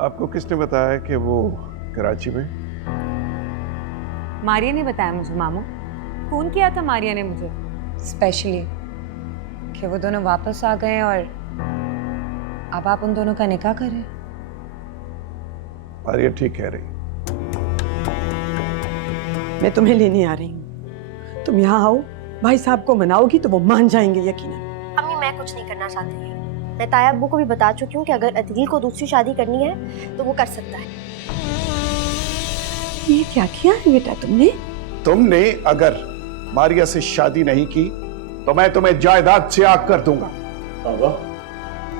आपको किसने बताया कि वो कराची में? मारिया ने बताया मुझे मामू। फोन किया था मारिया ने मुझे स्पेशली कि वो दोनों वापस आ गए और अब आप उन दोनों का निकाह करें। मारिया ठीक कह रही। मैं तुम्हें लेने आ रही हूँ, तुम यहाँ आओ, भाई साहब को मनाओगी तो वो मान जाएंगे यकीनन। अम्मी मैं कुछ नहीं करना चाहती। मैं ताया अब्बू को भी बता चुकी हूँ कि अगर अदील को दूसरी शादी करनी है तो वो कर सकता है। ये क्या किया है बेटा तुमने अगर मारिया से शादी नहीं की तो मैं तुम्हें जायदाद से आग कर दूंगा। बाबा,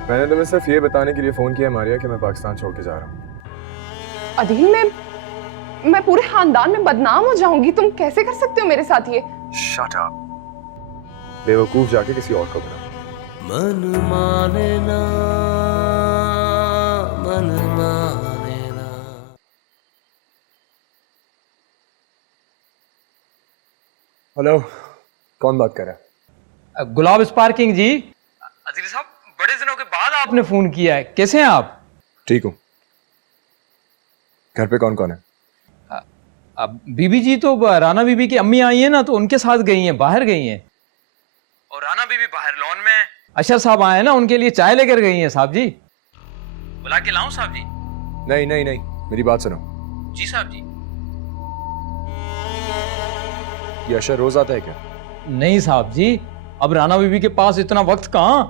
मैंने तुम्हें सिर्फ ये बताने के लिए फोन किया मारिया कि मैं पाकिस्तान छोड़ के जा रहा हूँ। अदील, मैं पूरे खानदान में बदनाम हो जाऊंगी। तुम कैसे कर सकते हो मेरे साथ ये? Shut up. बेवकूफ जाके किसी और को बुला। मन माने ना, मन माने ना। हेलो, कौन बात कर रहा है? गुलाब स्पार्किंग जी। अजीज साहब, बड़े दिनों के बाद आपने फोन किया है, कैसे हैं आप? ठीक हूँ। घर पे कौन कौन है? अब बीबी जी तो राना बीबी की अम्मी आई हैं ना, तो उनके साथ गई हैं, बाहर गई हैं। और राना बीबी बाहर लॉन में है। अशर साहब आए हैं ना, उनके लिए चाय लेकर गई हैं साहब जी। बुला के लाऊं साहब जी? नहीं नहीं नहीं, मेरी बात सुनो। जी साहब जी। ये अशर रोज आता है क्या? नहीं साहब जी, अब राना बीबी के पास इतना वक्त कहाँ।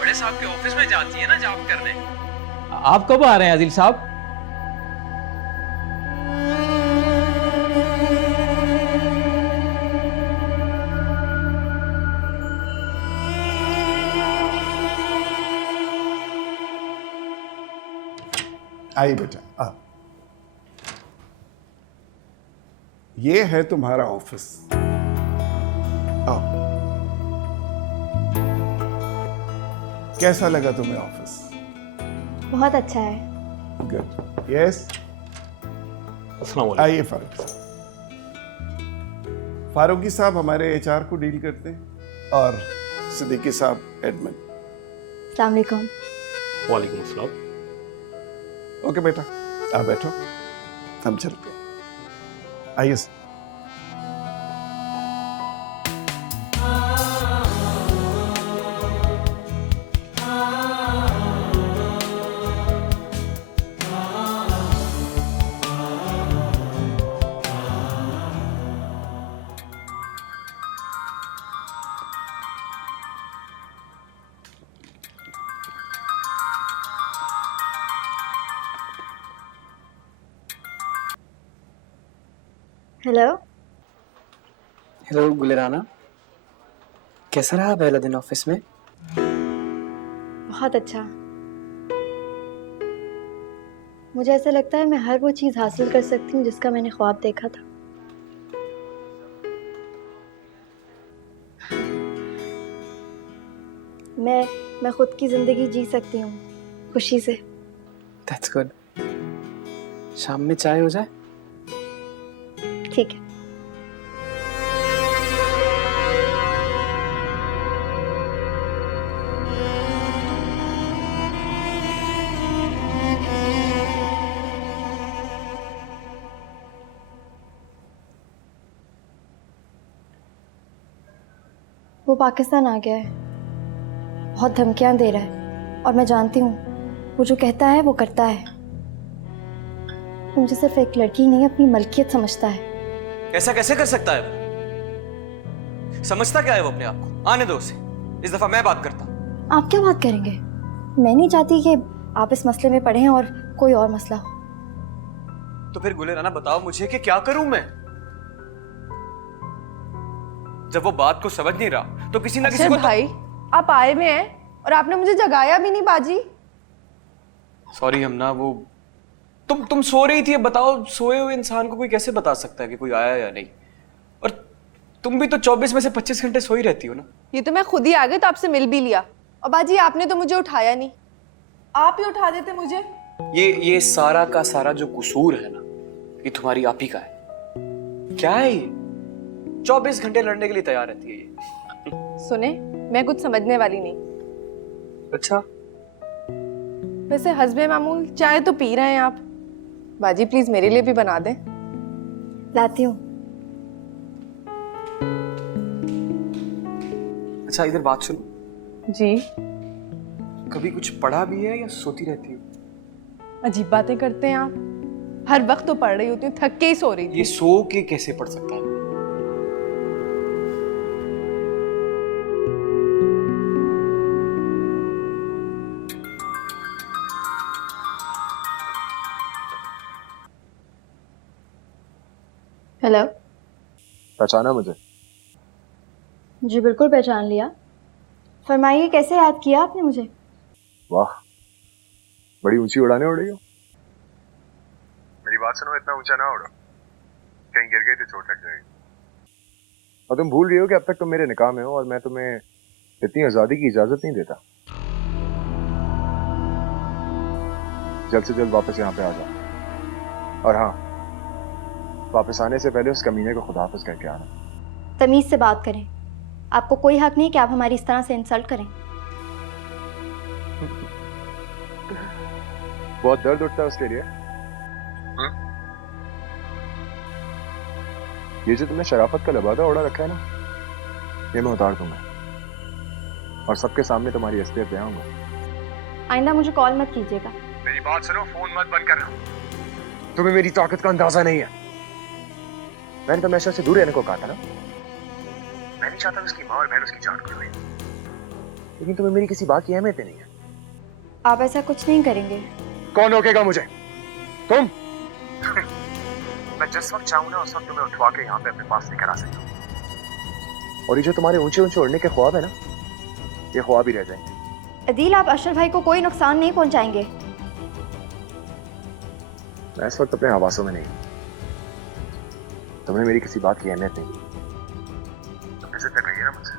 बड़े साहब के ऑफिस में जाती है ना जॉब करने। आप कब आ रहे हैं आदिल साहब? आई बेटा आ। ये है तुम्हारा ऑफिस। आओ। कैसा लगा तुम्हें ऑफिस? बहुत अच्छा है। गुड। यस, आइए फारूक साहब। फारूकी साहब हमारे एचआर को डील करते हैं और सिद्दीकी साहब एडमिन। अस्सलाम वालेकुम। वालेकुम अस्सलाम। ओके बेटा, आप बैठो, हम चलते हैं। आइए। हेलो। हेलो गुलराना, कैसा रहा पहला दिन ऑफिस में? बहुत अच्छा। मुझे ऐसा लगता है मैं हर वो चीज़ हासिल कर सकती हूँ जिसका मैंने ख्वाब देखा था। मैं खुद की जिंदगी जी सकती हूँ खुशी से। That's good. शाम में चाय हो जाए? ठीक है। वो पाकिस्तान आ गया है, बहुत धमकियां दे रहा है और मैं जानती हूँ वो जो कहता है वो करता है। वो मुझे सिर्फ एक लड़की नहीं अपनी मलकियत समझता है। ऐसा कैसे कर सकता है वो? समझता क्या है वो अपने आप को? आने दो उसे, इस दफा मैं बात करता हूँ। आप क्या बात करेंगे? मैं नहीं चाहती कि आप इस मसले में पड़े और कोई और मसला हो। तो फिर गुलेराना बताओ मुझे कि क्या करूं मैं? जब वो बात को समझ नहीं रहा तो किसी ना किसी को भाई आप आए हुए हैं और आपने मुझे जगाया भी नहीं बाजी। सॉरी हमना, वो तुम सो रही थी। बताओ, सोए हुए इंसान को कोई कैसे बता सकता है कि कोई आया या नहीं? और तुम भी तो 24 में से 25 घंटे सोई रहती हो ना। ये तो मैं खुद ही आ गई तो आपसे मिल भी लिया। और बाजी आपने तो मुझे उठाया नहीं, आप ही उठा देते मुझे। ये सारा का सारा जो कसूर है ना, ये तुम्हारी आप ही का है। क्या है ये? 24 घंटे लड़ने के लिए तैयार रहती है ये। सुने, मैं कुछ समझने वाली नहीं। अच्छा, वैसे हस्बे मामूल चाय तो पी रहे हैं आप, बाजी प्लीज मेरे लिए भी बना दें। लाती हूँ। अच्छा इधर बात सुनो, जी। कभी कुछ पढ़ा भी है या सोती रहती हो? अजीब बातें करते हैं आप, हर वक्त तो पढ़ रही होती हूँ, थक के ही सो रही थी। ये सो के कैसे पढ़ सकता है? हेलो। पहचाना मुझे? जी बिल्कुल पहचान लिया। फरमाइए कैसे याद किया आपने मुझे? वाह, बड़ी ऊंची उड़ाने उड़ रही हो। मेरी बात सुनो, इतना ऊंचा ना उड़ो, कहीं गिर गई तो चोट लग जाएगी। और तुम भूल रही हो कि अब तक तुम मेरे निकाह में हो और मैं तुम्हें इतनी आजादी की इजाजत नहीं देता। जल्द से जल्द वापस यहाँ पे आ जाओ, और हाँ, वापस आने से पहले उस कमीने को खुदाफिज करके आना। तमीज से बात करें, आपको कोई हक नहीं कि आप हमारी इस तरह से इंसल्ट करें। बहुत दर्द उठता है उसके लिए। ये जो तुमने शराफत का लबादा ओढ़ा रखा है ना, ये मैं उतार दूंगा और सबके सामने तुम्हारी असलियत ले आऊंगा। आइंदा मुझे कॉल मत कीजिएगा। मेरी बात सुनो, फोन मत बंद करना। तुम्हें मेरी ताकत का अंदाजा नहीं है। मैंने तो हमेशा से दूर रहने को कहा था ना। मैं नहीं चाहता उसकी माँ और बहन उसकी जान को रोए, लेकिन तुम्हें मेरी किसी बात की अहमियत ही नहीं है। आप ऐसा कुछ नहीं करेंगे। कौन रोकेगा मुझे? तुम? मैं जिस वक्त चाहूँ ना उस वक्त तुम्हें उठवा के यहाँ पे अपने पास लेकर आ सकता हूँ। और ये जो तुम्हारे ऊंचे ऊंचे उड़ने के ख्वाब है ना, ये ख्वाब ही रह जाएंगे। अदील, आप अशरफ भाई को कोई नुकसान नहीं पहुंचाएंगे। मैं इस वक्त अपने आवासों में नहीं। तुम्हें मेरी किसी बात की अहमियत नहीं। तुमने जिद कही है ना मुझसे,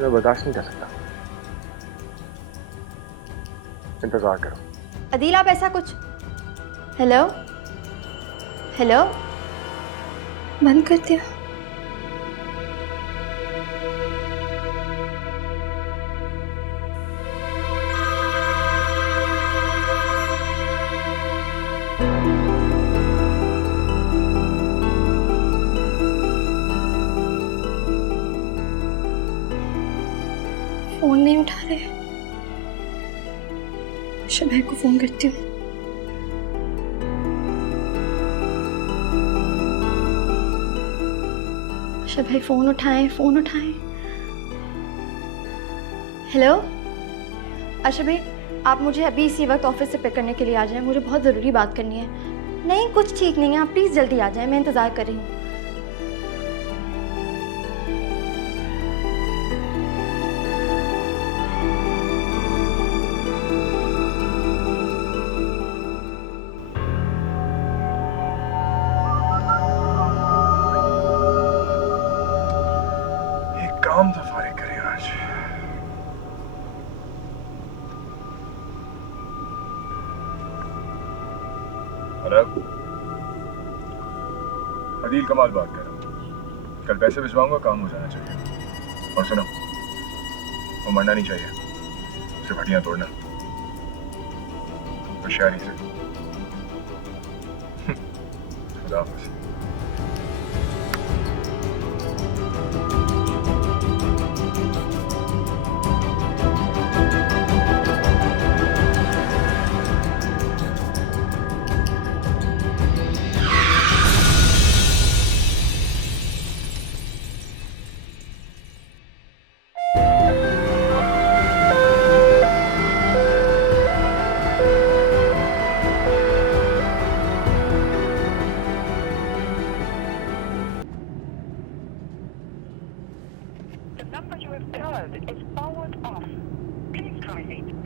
मैं बर्दाश्त नहीं कर सकता। इंतजार करो। अदील, आप ऐसा कुछ। हेलो हेलो, बंद कर दिया। फोन नहीं उठा रहे। अशरफ भाई को फोन करती हूँ। अशरफ भाई फोन उठाएं, फोन उठाएं। हेलो अशरफ भाई, आप मुझे अभी इसी वक्त ऑफिस से पिक करने के लिए आ जाएं, मुझे बहुत ज़रूरी बात करनी है। नहीं कुछ ठीक नहीं है, आप प्लीज़ जल्दी आ जाएं, मैं इंतज़ार कर रही हूँ। काम तो फारिग करें आज। हेलो, अदील कमाल बात कर रहा हूँ। कल पैसे भिजवाऊंगा, काम हो जाना चाहिए। और सुनो, वो मरना नहीं चाहिए, सिर्फ हड्डियां तोड़ना, होशियारी से। खुदा हाफिज़।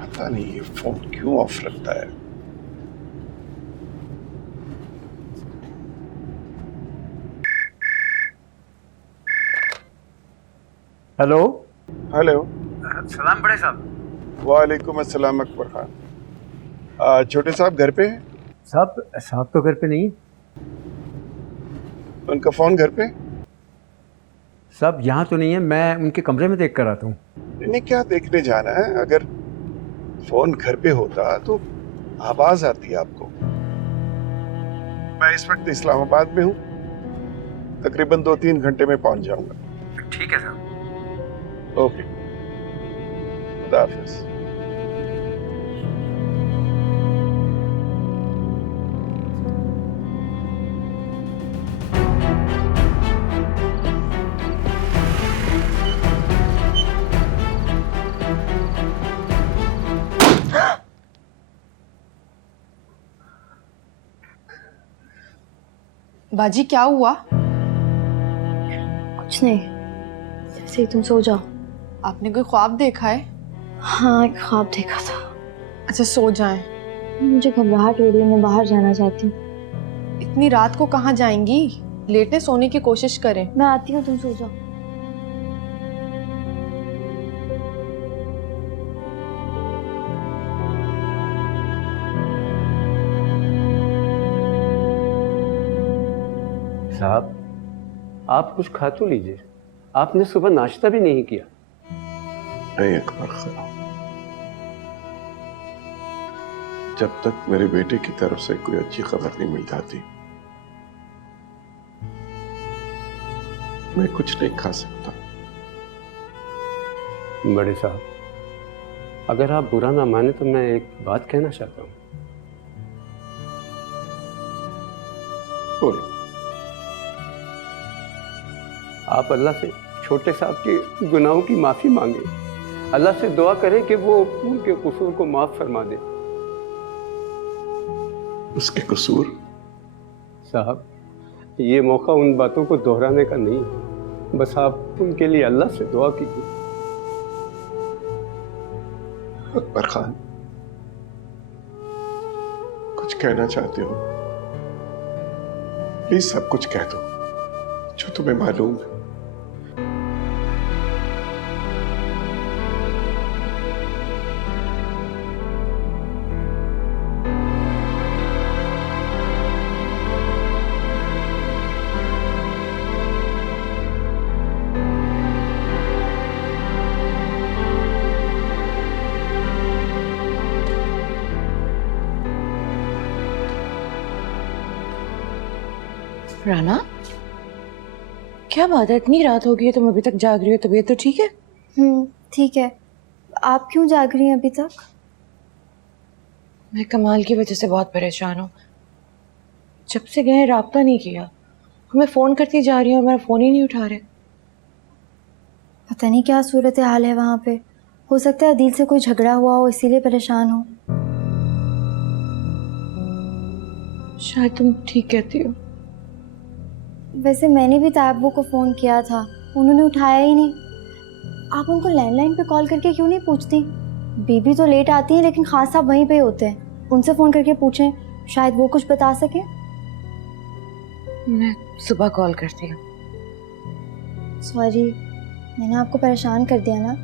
पता नहीं ये फोन क्यों ऑफ रखता है। Hello hello. सलाम बड़े साहब। वालेकुम अस्सलाम अकबर खान। छोटे साहब घर पे हैं? साहब तो घर पे नहीं। उनका फोन घर पे? साहब यहाँ तो नहीं है, मैं उनके कमरे में देख कर आता हूँ। इन्हें क्या देखने जाना है? अगर फोन घर पे होता तो आवाज आती आपको। मैं इस वक्त इस्लामाबाद में हूं, तकरीबन 2-3 घंटे में पहुंच जाऊंगा। ठीक है साहब। ओके, खुदा हाफिज। बाजी क्या हुआ? कुछ नहीं, ऐसे ही, तुम सो जाओ। आपने कोई ख्वाब देखा है? हाँ, एक ख्वाब देखा था। अच्छा सो जाएं। मुझे घबराहट हो रही है, मैं बाहर जाना चाहती हूँ। इतनी रात को कहाँ जाएंगी? लेटे सोने की कोशिश करें। मैं आती हूँ, तुम सो जाओ। साहब, आप कुछ खा तो लीजिए। आपने सुबह नाश्ता भी नहीं किया। नहीं अकबर खां, जब तक मेरे बेटे की तरफ से कोई अच्छी खबर नहीं मिल जाती मैं कुछ नहीं खा सकता। बड़े साहब, अगर आप बुरा ना माने तो मैं एक बात कहना चाहता हूँ। बोलो। आप अल्लाह से छोटे साहब के गुनाहों की माफी मांगे। अल्लाह से दुआ करें कि वो उनके कसूर को माफ फरमा दे। उसके कसूर? साहब, ये मौका उन बातों को दोहराने का नहीं है। बस आप उनके लिए अल्लाह से दुआ कीजिए। अकबर खान, कुछ कहना चाहते हो? प्लीज सब कुछ कह दो जो तुम्हें मालूम है। राना, क्या बात है, इतनी रात हो गई है, तुम अभी तक जाग रही हो? तबीयत तो ठीक है? ठीक है। आप क्यों जाग रही हैं अभी तक? मैं कमाल की वजह से बहुत परेशान हूँ। जब से गए राब्ता नहीं किया, मैं फ़ोन करती जा रही हूँ, मेरा फ़ोन ही नहीं उठा रहे। पता नहीं क्या सूरत हाल है वहाँ पे। हो सकता है अदील से कोई झगड़ा हुआ हो, इसीलिए परेशान हो। शायद तुम ठीक कहती हो। वैसे मैंने भी तायब्बू को फ़ोन किया था, उन्होंने उठाया ही नहीं। आप उनको लैंडलाइन पे कॉल करके क्यों नहीं पूछती? बीबी तो लेट आती हैं लेकिन खास साहब वहीं पे होते हैं, उनसे फ़ोन करके पूछें, शायद वो कुछ बता सकें। मैं सुबह कॉल करती हूँ। सॉरी, मैंने आपको परेशान कर दिया ना।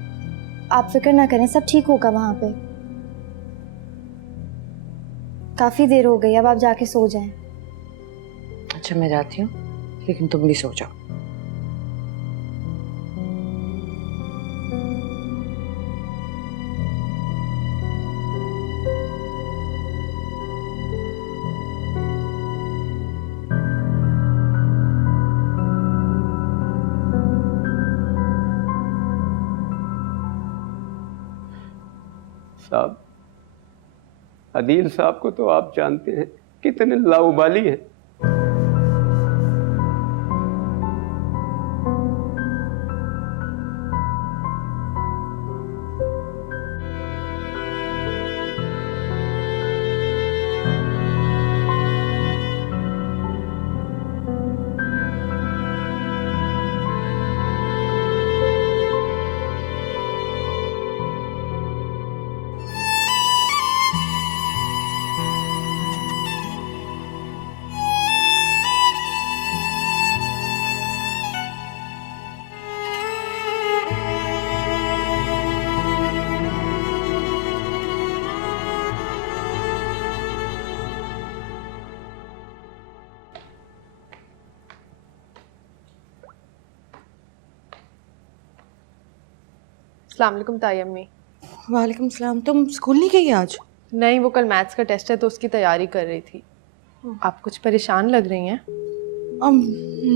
आप फिक्र ना करें, सब ठीक होगा वहाँ पे। काफ़ी देर हो गई, अब आप जाके सो जाएं। अच्छा, मैं जाती हूँ, लेकिन तुम भी सो जाओ। साहब, अदील साहब को तो आप जानते हैं कितने लाउबाली हैं। अस्सलाम वालेकुम ताई अम्मी। वालेकुम सलाम। तुम स्कूल नहीं गई आज? नहीं, वो कल मैथ्स का टेस्ट है तो उसकी तैयारी कर रही थी। आप कुछ परेशान लग रही हैं।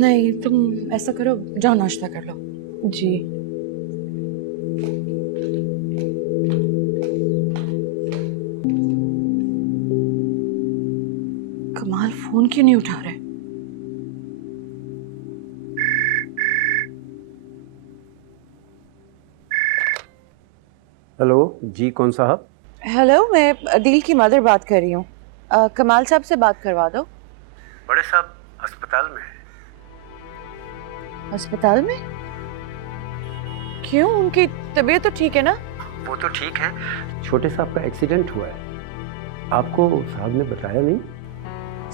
नहीं, तुम ऐसा करो, जाओ नाश्ता कर लो। जी। कमाल फोन क्यों नहीं उठा रहे? हेलो जी, कौन साहब? हेलो, मैं अदील की मदर बात कर रही हूँ। कमाल साहब से बात करवा दो। बड़े साहब अस्पताल में है। अस्पताल में? क्यों, उनकी तबीयत तो ठीक है ना? वो तो ठीक है, छोटे साहब का एक्सीडेंट हुआ है। आपको साहब ने बताया नहीं?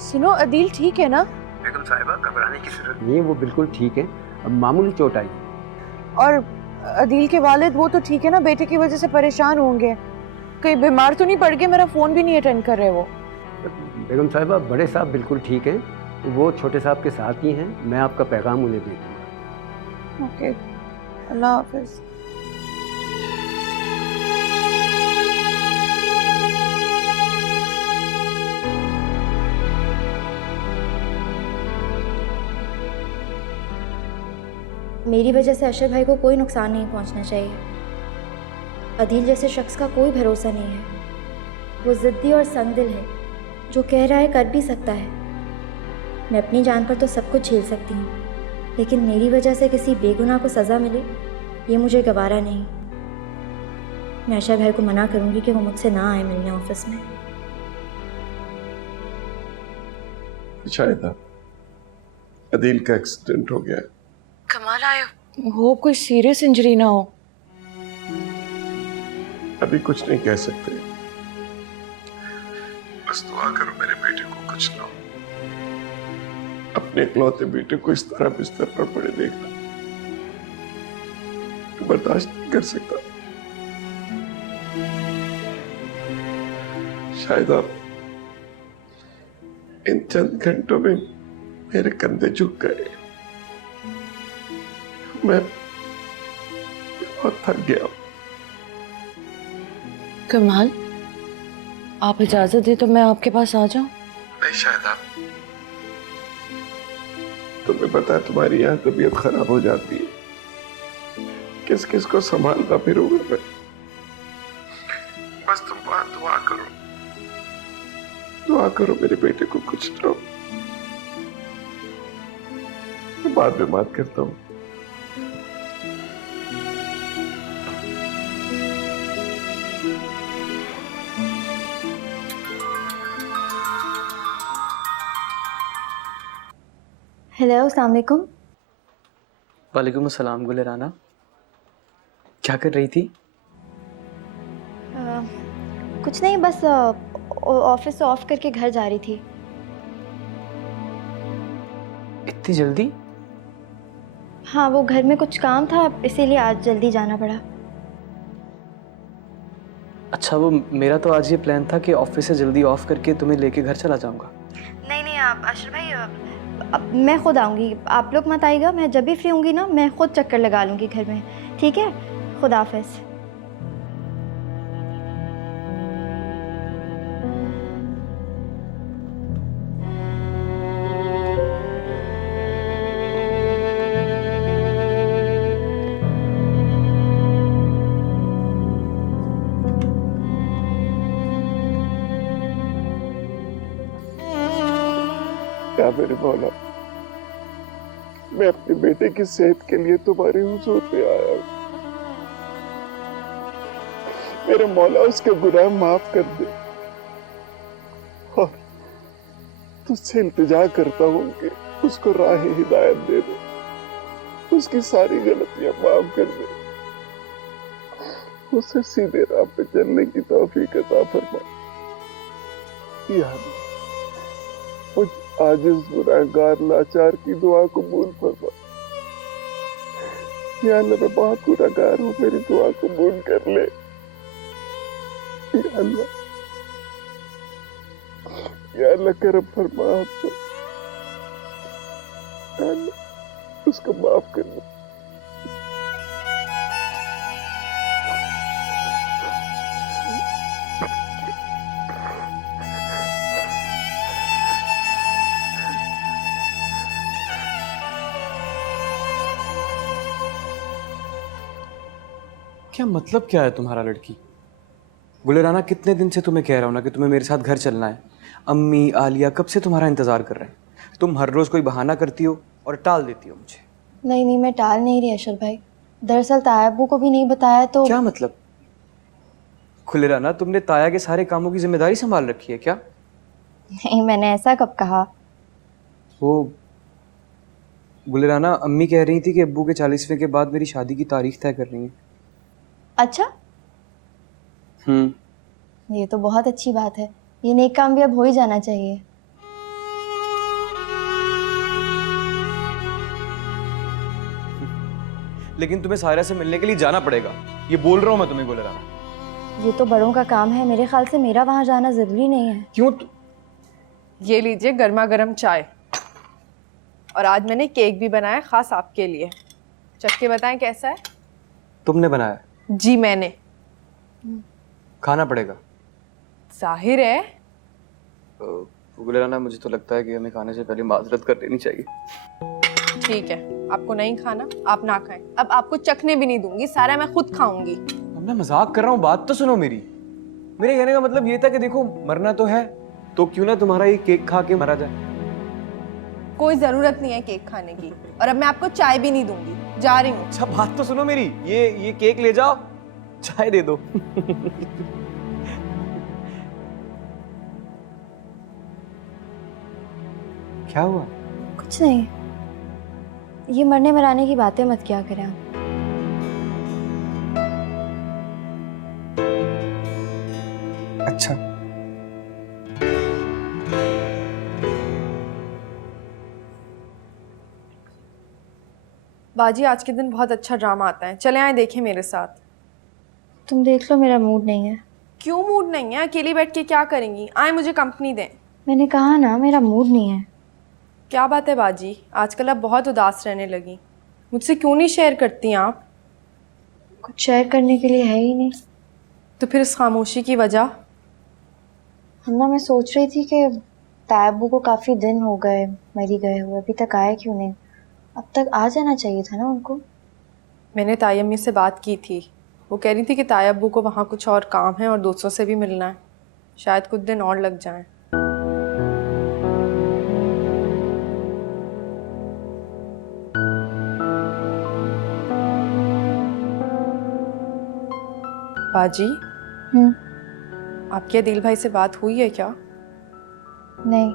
सुनो, अदील ठीक है ना? बेगम साहिबा, घबराने की जरूरत नहीं है, वो बिल्कुल ठीक है। अब मामूली चोट आई। और अदील के वालिद वो तो ठीक है ना? बेटे की वजह से परेशान होंगे, कहीं बीमार तो नहीं पड़ गए? मेरा फोन भी नहीं अटेंड कर रहे वो। बेगम साहिबा, बड़े साहब बिल्कुल ठीक हैं, वो छोटे साहब के साथ ही हैं। मैं आपका पैगाम उन्हें दे दूँगा। ओके, अल्लाह हाफिज। मेरी वजह से अशर भाई को कोई नुकसान नहीं पहुंचना चाहिए। अदील जैसे शख्स का कोई भरोसा नहीं है। वो ज़िद्दी और संगदिल है, जो कह रहा है कर भी सकता है। मैं अपनी जान पर तो सब कुछ झेल सकती हूँ, लेकिन मेरी वजह से किसी बेगुनाह को सज़ा मिले, ये मुझे गवारा नहीं। मैं अशर भाई को मना करूँगी कि वो मुझसे ना आए मिलने ऑफिस में। शायद अदील का एक्सीडेंट हो गया है। कमाल आए हो, कोई सीरियस इंजरी ना हो। अभी कुछ नहीं कह सकते, बस दुआ करो मेरे बेटे को कुछ ना हो। अपने इकलौते बेटे को इस तरह बिस्तर पर पड़े देखना बर्दाश्त नहीं कर सकता। शायद आप इन चंद घंटों में मेरे कंधे झुक गए। मैं बहुत थक गया। कमाल, आप इजाजत दे तो मैं आपके पास आ जाऊं? नहीं शायद आप, तुम्हें पता है तुम्हारी यहाँ तबीयत खराब हो जाती है, किस किस को संभालता फिरूंगा मैं। बस तुम वहां दुआ करो मेरे बेटे को कुछ ना हो। मैं बाद में बात करता हूँ। हेलो, अस्सलाम वालेकुम। वालेकुम अस्सलाम। गुल राना, क्या कर रही थी? कुछ नहीं, बस ऑफिस ऑफ करके घर जा रही थी। इतनी जल्दी? हाँ, वो घर में कुछ काम था, इसीलिए आज जल्दी जाना पड़ा। अच्छा, वो मेरा तो आज ये प्लान था कि ऑफिस से जल्दी ऑफ करके तुम्हें लेके घर चला जाऊंगा। नहीं, आप अशर भाई, अब मैं खुद आऊँगी, आप लोग मत आइएगा। मैं जब भी फ्री होंगी ना, मैं खुद चक्कर लगा लूँगी घर में, ठीक है? खुदा हाफिज़। क्या मेरे मौला, मैं अपने बेटे की सेहत के लिए तुम्हारे हुजूर पे आया हूं। मेरे मौला, उसके गुनाह माफ कर दे और तुझसे इल्तिजा करता हूं कि उसको राह हिदायत दे दे, उसकी सारी गलतियां माफ कर दे, उसे सीधे राह पे चलने की तौफीक अता फरमा। या अल्लाह, मुझ आजिज़ गुनहगार लाचार की दुआ कबूल फरमा। या अल्लाह, मैं बहुत गुनहगार हूँ, मेरी दुआ कबूल कर ले। या अल्लाह, या अल्लाह करम फरमा आप पे। या अल्लाह, उसको माफ कर दे। क्या मतलब क्या है तुम्हारा लड़की? गुलेराना, कितने दिन से तुम्हें कह रहा हूं ना कि तुम्हें मेरे साथ घर चलना है। अम्मी, आलिया कब से तुम्हारा इंतजार कर रहे हैं। तुम हर रोज कोई बहाना करती हो और टाल देती हो मुझे। नहीं नहीं, मैं टाल नहीं रही अशर भाई। दरअसल ताया अब्बू को भी नहीं बताया तो। क्या मतलब? गुलेराना, तुमने ताया के सारे कामों की जिम्मेदारी संभाल रखी है क्या? नहीं, मैंने ऐसा कब कहा। वो गुलेराना, अम्मी कह रही थी कि अब्बू के 40वें के बाद मेरी शादी की तारीख तय कर रही है। अच्छा, ये तो बहुत अच्छी बात है। ये नेक काम भी अब हो ही जाना चाहिए। लेकिन तुम्हें सायरा से मिलने के लिए जाना पड़ेगा, ये बोल रहा हूं मैं तुम्हें गुलेराना। ये तो बड़ों का काम है, मेरे ख्याल से मेरा वहां जाना जरूरी नहीं है। क्यों? ये लीजिए गर्मा गर्म चाय, और आज मैंने केक भी बनाया खास आपके लिए। चख के बताएं कैसा है। तुमने बनाया? जी मैंने। खाना पड़ेगा। जाहिर है। गुलेराना, मुझे तो लगता है कि हमें खाने से पहले माजरत कर लेनी चाहिए। ठीक है, आपको नहीं खाना आप ना खाएं। अब आपको चखने भी नहीं दूंगी, सारा मैं खुद खाऊंगी। मैं मजाक कर रहा हूँ, बात तो सुनो मेरी। मेरे कहने का मतलब ये था कि देखो, मरना तो है तो क्यों ना तुम्हारा ये केक खा के मरा जाए। कोई जरूरत नहीं है केक खाने की, और अब मैं आपको चाय भी नहीं दूंगी, जा रही हूँ। अच्छा, बात तो सुनो मेरी। ये केक ले जाओ, चाय दे दो। क्या हुआ? कुछ नहीं, ये मरने मराने की बातें मत क्या करें आप। अच्छा, बाजी, आज के दिन बहुत अच्छा ड्रामा आता है, चले आए देखें मेरे साथ। तुम देख लो, मेरा मूड नहीं है। क्यों मूड नहीं है? अकेली बैठ के क्या करेंगी? आए मुझे कंपनी दें। मैंने कहा ना, मेरा मूड नहीं है। क्या बात है बाजी, आजकल आप बहुत उदास रहने लगी। मुझसे क्यों नहीं शेयर करती आप? कुछ शेयर करने के लिए है ही नहीं। तो फिर इस खामोशी की वजह? अन्ना, मैं सोच रही थी कि तायब्बू को काफ़ी दिन हो गए मरी गए हुए, अभी तक आए क्यों नहीं। अब तक आ जाना चाहिए था ना उनको। मैंने ताई अम्मी से बात की थी, वो कह रही थी कि ताई अब्बू को वहाँ कुछ और काम है और दोस्तों से भी मिलना है, शायद कुछ दिन और लग जाएं। बाजी, आपके दिल भाई से बात हुई है क्या? नहीं,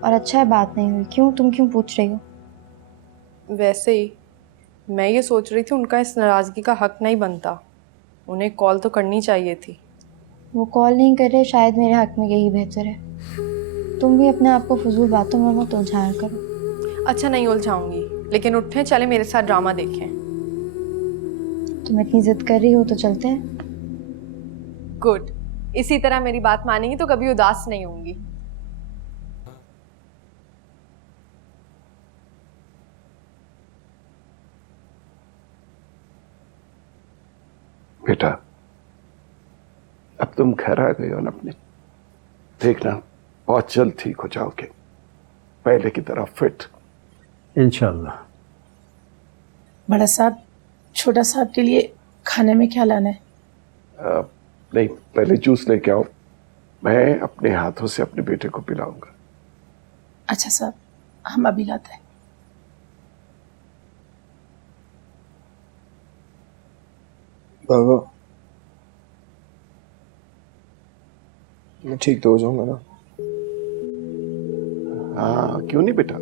और अच्छा है बात नहीं हुई। क्यों, तुम क्यों पूछ रही हो? वैसे ही मैं ये सोच रही थी, उनका इस नाराज़गी का हक नहीं बनता, उन्हें कॉल तो करनी चाहिए थी। वो कॉल नहीं कर रहे, शायद मेरे हक में यही बेहतर है। तुम भी अपने आप को फजूल बातों में मत उलझाया करो। अच्छा, नहीं उलझाऊंगी, लेकिन उठें, चले मेरे साथ ड्रामा देखें। तुम इतनी जिद कर रही हो तो चलते हैं। गुड, इसी तरह मेरी बात मानेंगी तो कभी उदास नहीं होंगी। बेटा, अब तुम घर आ गए हो ना अपने, देखना बहुत जल्द ठीक हो जाओगे, पहले की तरह फिट। इंशाल्लाह। बड़ा साहब, छोटा साहब के लिए खाने में क्या लाना है? नहीं, पहले जूस लेके आओ, मैं अपने हाथों से अपने बेटे को पिलाऊंगा। अच्छा साहब, हम अभी लाते हैं। बाबा, मैं ठीक तो हो जाऊंगा ना? हाँ, क्यों नहीं बेटा,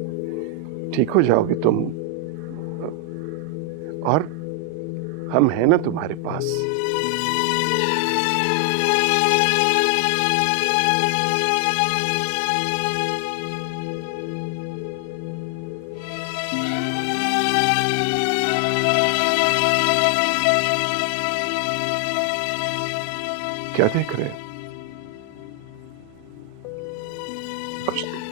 ठीक हो जाओगे तुम, और हम हैं ना तुम्हारे पास। क्या देख रहे हैं? कुछ नहीं।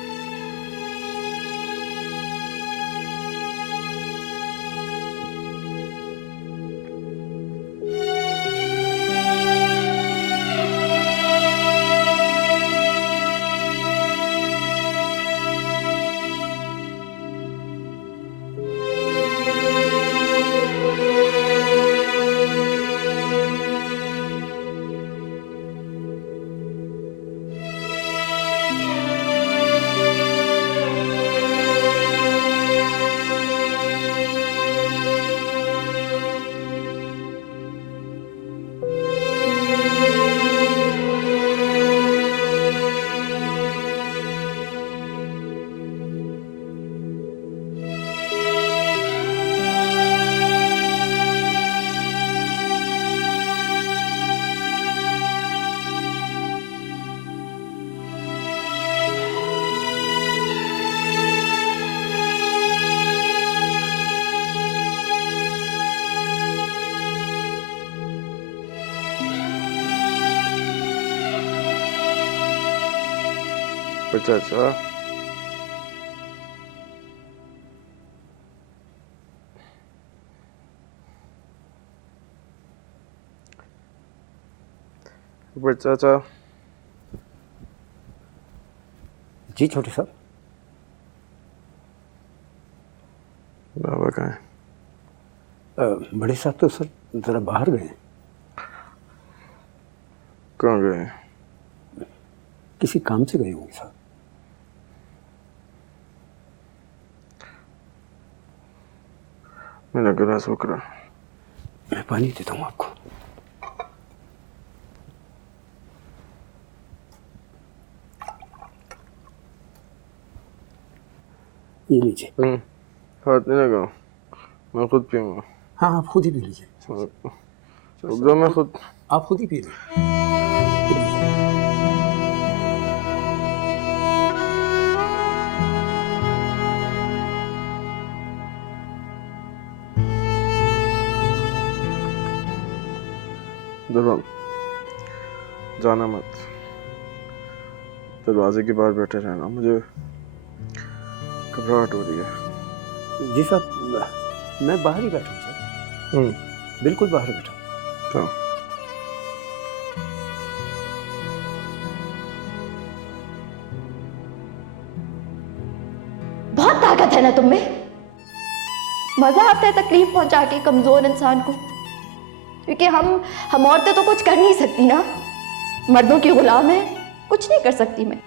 चाचा चाचा जी छोटे साहब। बाबा कहाँ है? बड़े साहब तो सर ज़रा बाहर गए हैं। कहाँ गए? किसी काम से गए होंगे साहब। मेरा गला सूख रहा। मैं पानी देता हूँ आपको। ये लीजिए। हाथ नहीं लगाओ, मैं खुद पीऊंगा। हाँ आप खुद ही पी लीजिए। जो मैं खुद आप खुद ही पी लीजिए। जाना मत, दरवाजे के बाहर बैठे रहना, मुझे घबराहट हो रही है। जी साहब मैं बाहर ही बैठा हूँ सर। बिल्कुल बाहर बैठा हूँ। बहुत ताकत है ना तुम में। मजा आता है तकलीफ पहुंचा के कमजोर इंसान को, क्योंकि हम औरतें तो कुछ कर नहीं सकती ना, मर्दों की गुलाम है, कुछ नहीं कर सकती मैं।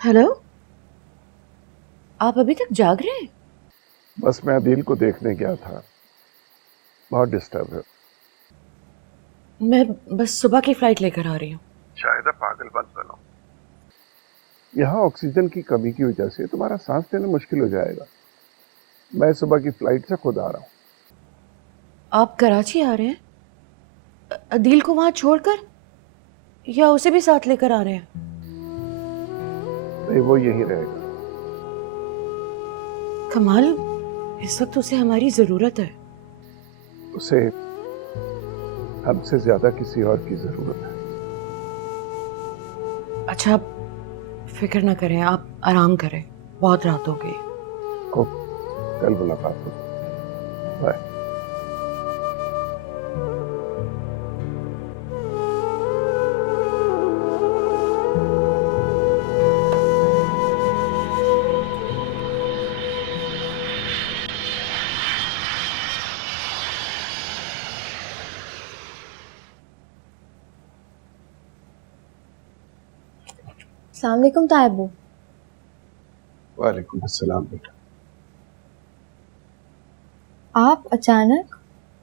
हेलो, आप अभी तक जाग रहे हैं? बस मैं अदील को देखने गया था, बहुत डिस्टर्ब है। मैं बस सुबह की फ्लाइट लेकर आ रही हूँ। शायद पागल मत बनो, यहाँ ऑक्सीजन की कमी की वजह से तुम्हारा सांस लेना मुश्किल हो जाएगा। मैं सुबह की फ्लाइट से खुद आ रहा हूँ। आप कराची आ रहे हैं? अदील को वहां छोड़कर, या उसे भी साथ लेकर आ रहे हैं? नहीं, वो यही रहेगा। कमाल, इस वक्त उसे हमारी जरूरत है। उसे हमसे ज्यादा किसी और की जरूरत है। अच्छा, आप फिक्र ना करें, आप आराम करें, बहुत रात हो गई। कल मुलाकात होगी। बाय। अस्सलाम वालेकुम तायबू। वालेकुम अस्सलाम बेटा। आप अचानक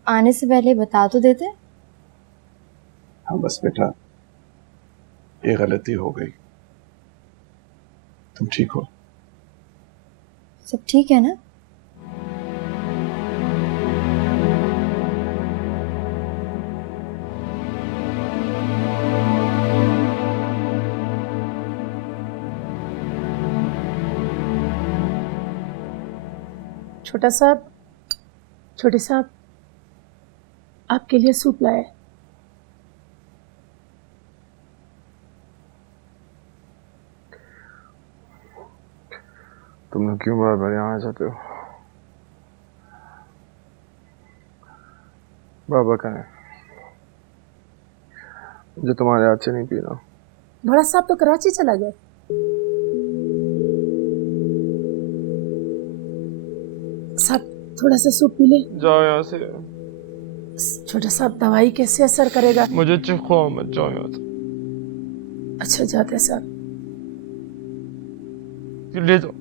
आने से पहले बता तो देते। हाँ बस बेटा, ये गलती हो गई। तुम ठीक हो? सब ठीक है ना? छोटे साहब आपके लिए सूप लाए। तुम लोग क्यों बार बार यहाँ आ जाते हो? बाबा कहाँ है? मुझे तुम्हारे हाथ से नहीं पीना। बड़ा साहब तो कराची चला गया। साहब थोड़ा सा सूप पी ले। जाओ यहाँ से। छोटा साहब दवाई कैसे असर करेगा? मुझे चिखो मत, जाओ यहाँ से। अच्छा जाते साहब। ले जाओ।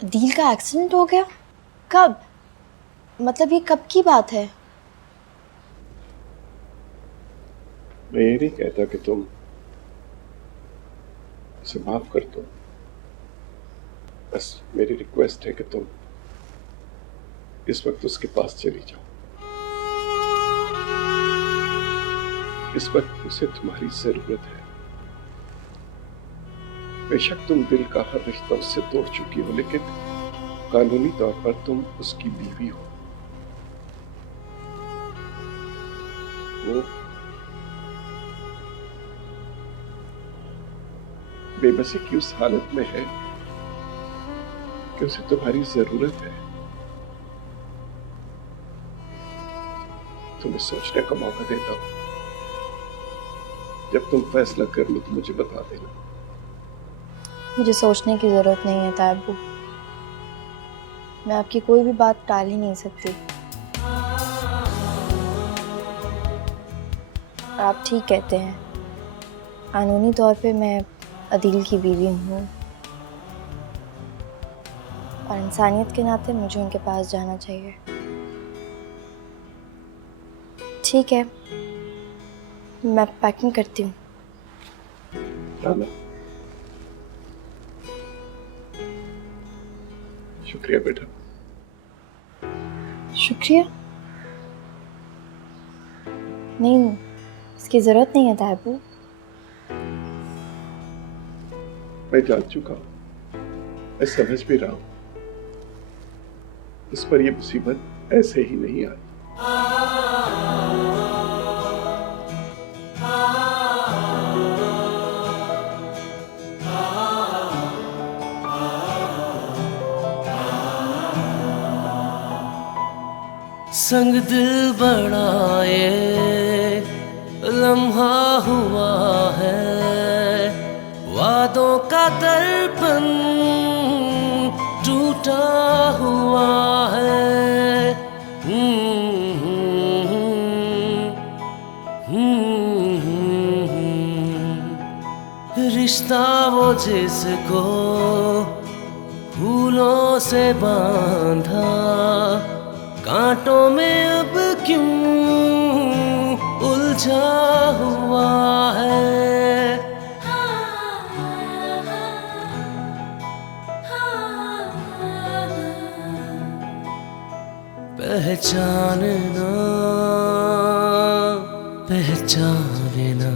अदील का एक्सीडेंट हो गया? कब? मतलब ये कब की बात है? मैं ये नहीं कहता कि तुम उसे माफ कर दो, बस मेरी रिक्वेस्ट है कि तुम इस वक्त उसके पास चली जाओ। इस वक्त उसे तुम्हारी जरूरत है। बेशक तुम दिल का हर रिश्ता उससे तोड़ चुकी हो, लेकिन कानूनी तौर पर तुम उसकी बीवी हो। वो बेबसी की उस हालत में है कि उसे तुम्हारी जरूरत है। तुम्हें सोचने का मौका देता हूं। जब तुम फैसला कर लो तो मुझे बता देना। मुझे सोचने की ज़रूरत नहीं है तायब्बू। मैं आपकी कोई भी बात टाल ही नहीं सकती। आप ठीक कहते हैं, कानूनी तौर पे मैं अदील की बीवी हूँ और इंसानियत के नाते मुझे उनके पास जाना चाहिए। ठीक है, मैं पैकिंग करती हूँ। शुक्रिया बेटा। शुक्रिया? नहीं, इसकी ज़रूरत नहीं है तायब्बू। मैं जान चुका हूं, मैं समझ भी रहा हूं। इस पर यह मुसीबत ऐसे ही नहीं आई। संग दिल बड़ा ये लम्हा हुआ है, वादों का दर्पण टूटा हुआ है। रिश्ता वो जिसको फूलों से बांधा, कांटों में अब क्यों उलझा हुआ है। पहचानना पहचानना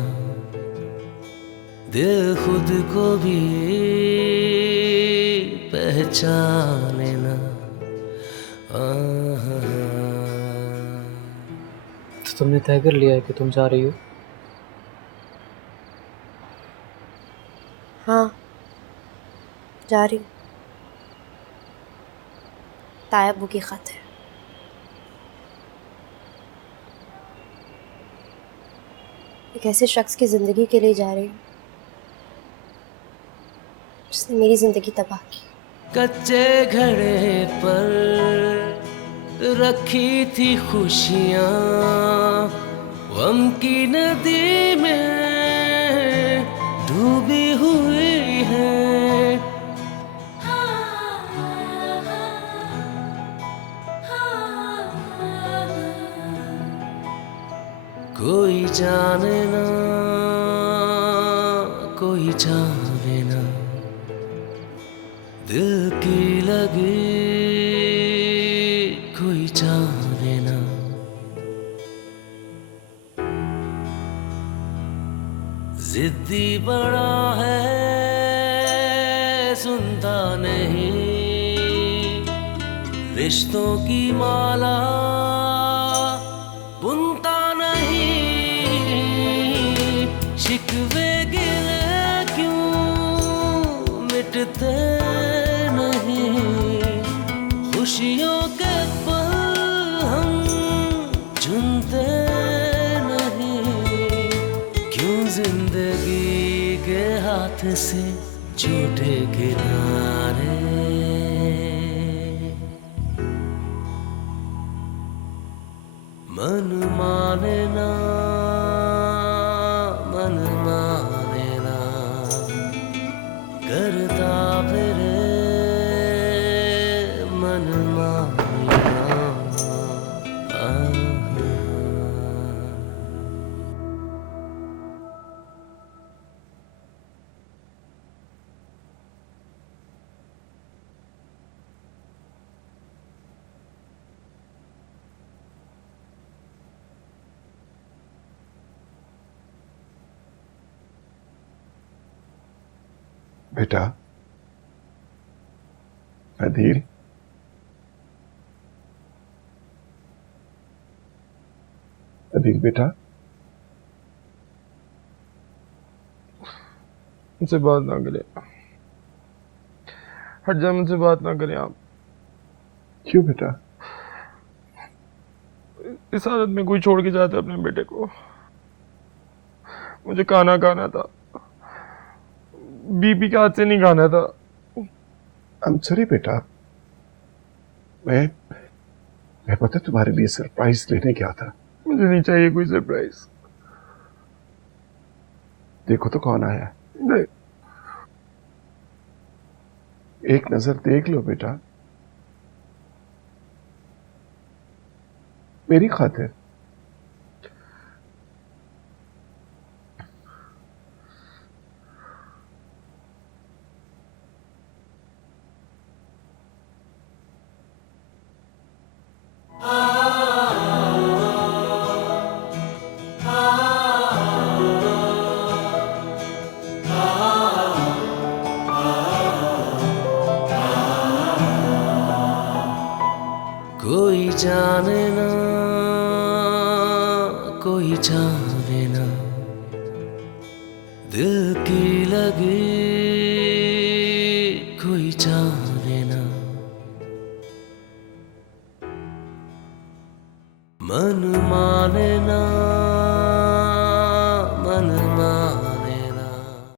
दिल खुद को भी पहचानना। तो तुमने तय कर लिया है कि तुम जा रही हो? हाँ, जा रही हूँ। तायब्बू की खातिर। एक ऐसे शख्स की ज़िंदगी के लिए जा रही हूँ जिसने मेरी ज़िंदगी तबाह की। कच्चे घड़े पर रखी थी खुशियाँ, गम की नदी में डूबी हुई है। कोई जाने ना कोई जाने ना, दिल की लगी कोई जाने ना। जिद्दी बड़ा है सुनता नहीं, रिश्तों की माला बुनता नहीं। शिकवे गिले क्यों मिटते नहीं, खुशियों के पल हम चुनते नहीं। क्यों जिंदगी के हाथ से झूठे किनारे, मन माने ना मन माने ना, करता फिरे मन माने ना। बेटा, अधीर, अधीर बेटा, मुझसे बात ना करें, हट जा, मुझसे बात ना करें आप। क्यों बेटा? इस हालत में कोई छोड़ के जाता है अपने बेटे को? मुझे खाना खाना था, बीबी के हाथ से नहीं खाना था। I'm sorry बेटा, मैं पता तुम्हारे लिए सरप्राइज लेने गया था। मुझे नहीं चाहिए कोई सरप्राइज। देखो तो कौन आया। नहीं, एक नजर देख लो बेटा, मेरी खातिर। कोई जाने ना, कोई जाने ना, दिल की लगी कोई जाने ना, मन माने ना।